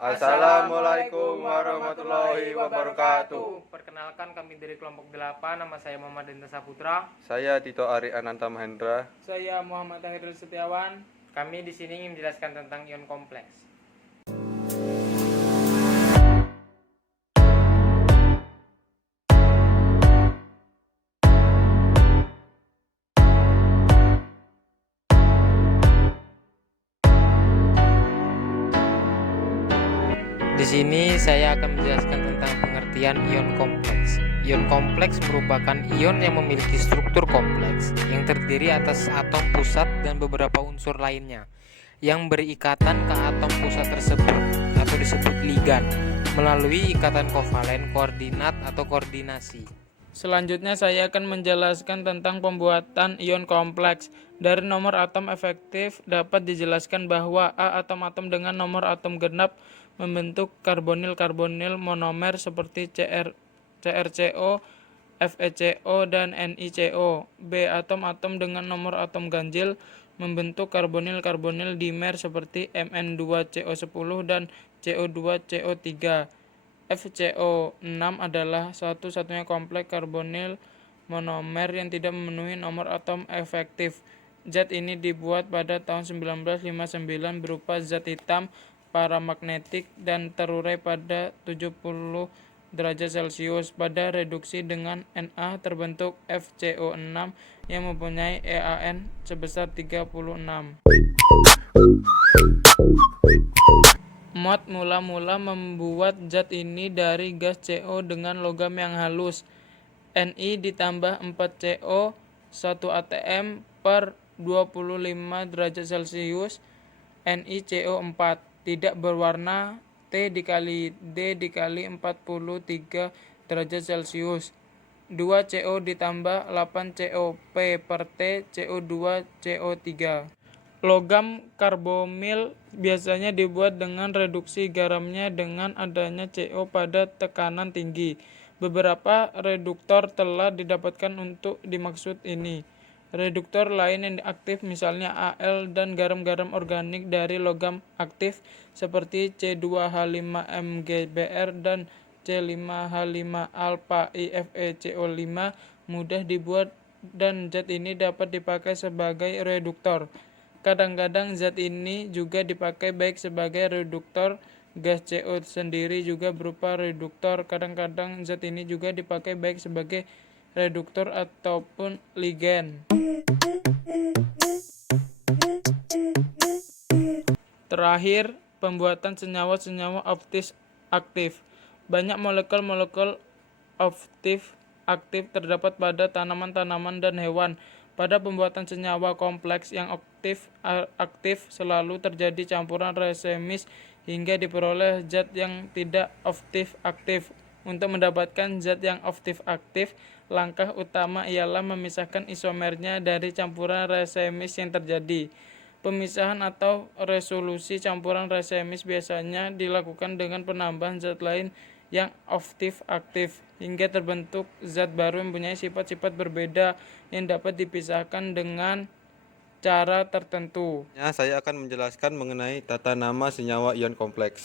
Assalamualaikum warahmatullahi wabarakatuh. Perkenalkan, kami dari kelompok 8, nama saya Muhammad Denta Saputra. Saya Tito Ari Ananta Mahendra. Saya Muhammad Tahirul Setiawan. Kami di sini ingin menjelaskan tentang ion kompleks. Di sini saya akan menjelaskan tentang pengertian ion kompleks. Ion kompleks merupakan ion yang memiliki struktur kompleks yang terdiri atas atom pusat dan beberapa unsur lainnya yang berikatan ke atom pusat tersebut atau disebut ligan melalui ikatan kovalen, koordinat atau koordinasi. Selanjutnya saya akan menjelaskan tentang pembuatan ion kompleks. Dari nomor atom efektif dapat dijelaskan bahwa A atom-atom dengan nomor atom genap membentuk karbonil-karbonil monomer seperti CrCO, FeCO, dan NiCO. B atom-atom dengan nomor atom ganjil membentuk karbonil-karbonil dimer seperti Mn2CO10 dan CO2CO3. FCO6 adalah satu-satunya kompleks karbonil monomer yang tidak memenuhi nomor atom efektif. Zat ini dibuat pada tahun 1959 berupa zat hitam paramagnetik dan terurai pada 70 derajat Celcius. Pada reduksi dengan Na terbentuk FCO6 yang mempunyai EAN sebesar 36. Mott mula-mula membuat zat ini dari gas CO dengan logam yang halus. Ni ditambah 4CO 1 atm per 25 derajat Celcius. NiCO4 tidak berwarna T dikali D dikali 43 derajat Celcius. 2 CO ditambah 8 COP per T CO2 CO3. Logam karbomil biasanya dibuat dengan reduksi garamnya dengan adanya CO pada tekanan tinggi. Beberapa reduktor telah didapatkan untuk dimaksud ini. Reduktor lain yang aktif misalnya Al dan garam-garam organik dari logam aktif seperti C2H5MgBr dan C5H5-alpha IFeCO5 mudah dibuat dan zat ini dapat dipakai sebagai reduktor. Kadang-kadang zat ini juga dipakai baik sebagai reduktor. Gas CO sendiri juga berupa reduktor. Kadang-kadang zat ini juga dipakai baik sebagai reduktor ataupun ligan. Terakhir, pembuatan senyawa-senyawa optis aktif. Banyak molekul-molekul optis aktif terdapat pada tanaman-tanaman dan hewan. Pada pembuatan senyawa kompleks yang aktif selalu terjadi campuran resemis hingga diperoleh zat yang tidak optis aktif. Untuk mendapatkan zat yang optis aktif, langkah utama ialah memisahkan isomernya dari campuran resemis yang terjadi. Pemisahan atau resolusi campuran resemis biasanya dilakukan dengan penambahan zat lain yang optis aktif hingga terbentuk zat baru yang mempunyai sifat-sifat berbeda yang dapat dipisahkan dengan cara tertentu. Saya akan menjelaskan mengenai tata nama senyawa ion kompleks.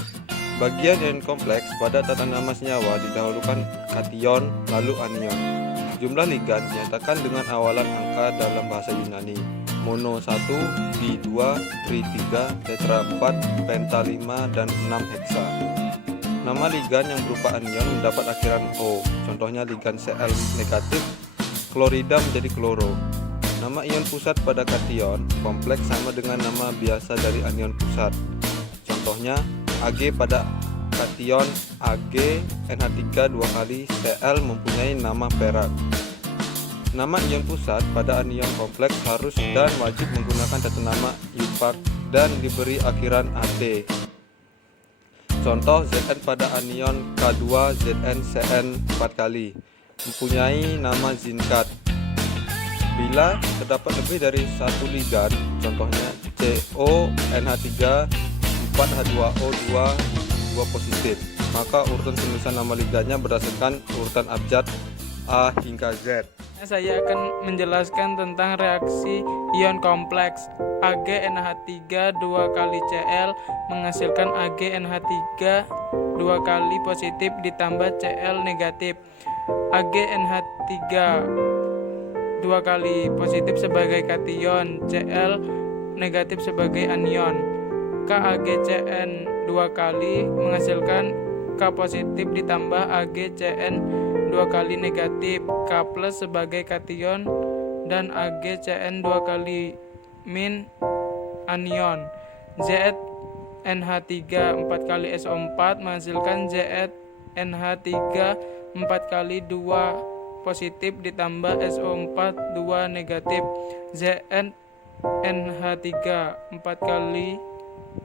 Bagian ion kompleks pada tata nama senyawa didahulukan kation lalu anion. Jumlah ligan dinyatakan dengan awalan angka dalam bahasa Yunani. Mono 1, Di 2, Tri 3, Tetra 4, Penta 5, dan 6 heksa. Nama ligan yang berupa anion mendapat akhiran O. Contohnya ligan Cl negatif, klorida menjadi kloro. Nama ion pusat pada kation kompleks sama dengan nama biasa dari anion pusat. Contohnya Ag pada kation Ag NH3 2 kali Cl mempunyai nama perak. Nama ion pusat pada anion kompleks harus dan wajib menggunakan tata nama IUPAC dan diberi akhiran At. Contoh Zn pada anion K2 ZnCN 4 kali mempunyai nama zinkat. Bila terdapat lebih dari satu ligan, contohnya CO NH3 4H2O2 2 positif, maka urutan penulisan nama ligannya berdasarkan urutan abjad A hingga Z. Saya akan menjelaskan tentang reaksi ion kompleks. AgNH3 2 kali Cl menghasilkan AgNH3 2 kali positif ditambah Cl negatif. AgNH3 2 kali positif sebagai kation, Cl negatif sebagai anion. KAgCN 2 kali menghasilkan K positif ditambah AgCN 2 kali negatif, K plus sebagai kation dan AgCN 2 kali min anion. ZNH3 4 kali SO4 menghasilkan ZNH3 4 kali 2 positif ditambah SO4 2 negatif. ZNH3 4 kali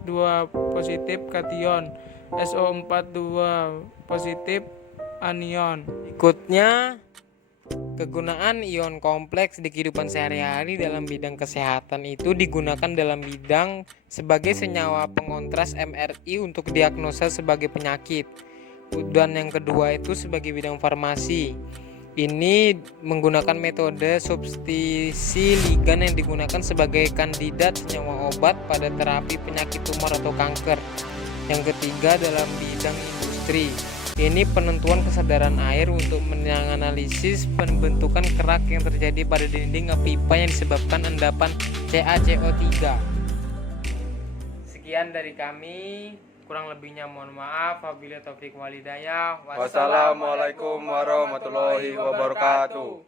2 positif kation, SO4 2 positif anion. Berikutnya, kegunaan ion kompleks di kehidupan sehari-hari dalam bidang kesehatan itu digunakan dalam bidang sebagai senyawa pengontras MRI untuk diagnosa sebagai penyakit. Dan yang kedua itu sebagai bidang farmasi. Ini menggunakan metode substitusi ligan yang digunakan sebagai kandidat senyawa obat pada terapi penyakit tumor atau kanker. Yang ketiga dalam bidang industri. Ini penentuan kesadaran air untuk menganalisis pembentukan kerak yang terjadi pada dinding pipa yang disebabkan endapan CaCO3. Sekian dari kami. Kurang lebihnya mohon maaf. Wabillahi taufiq wal hidayah. Wassalamualaikum warahmatullahi wabarakatuh.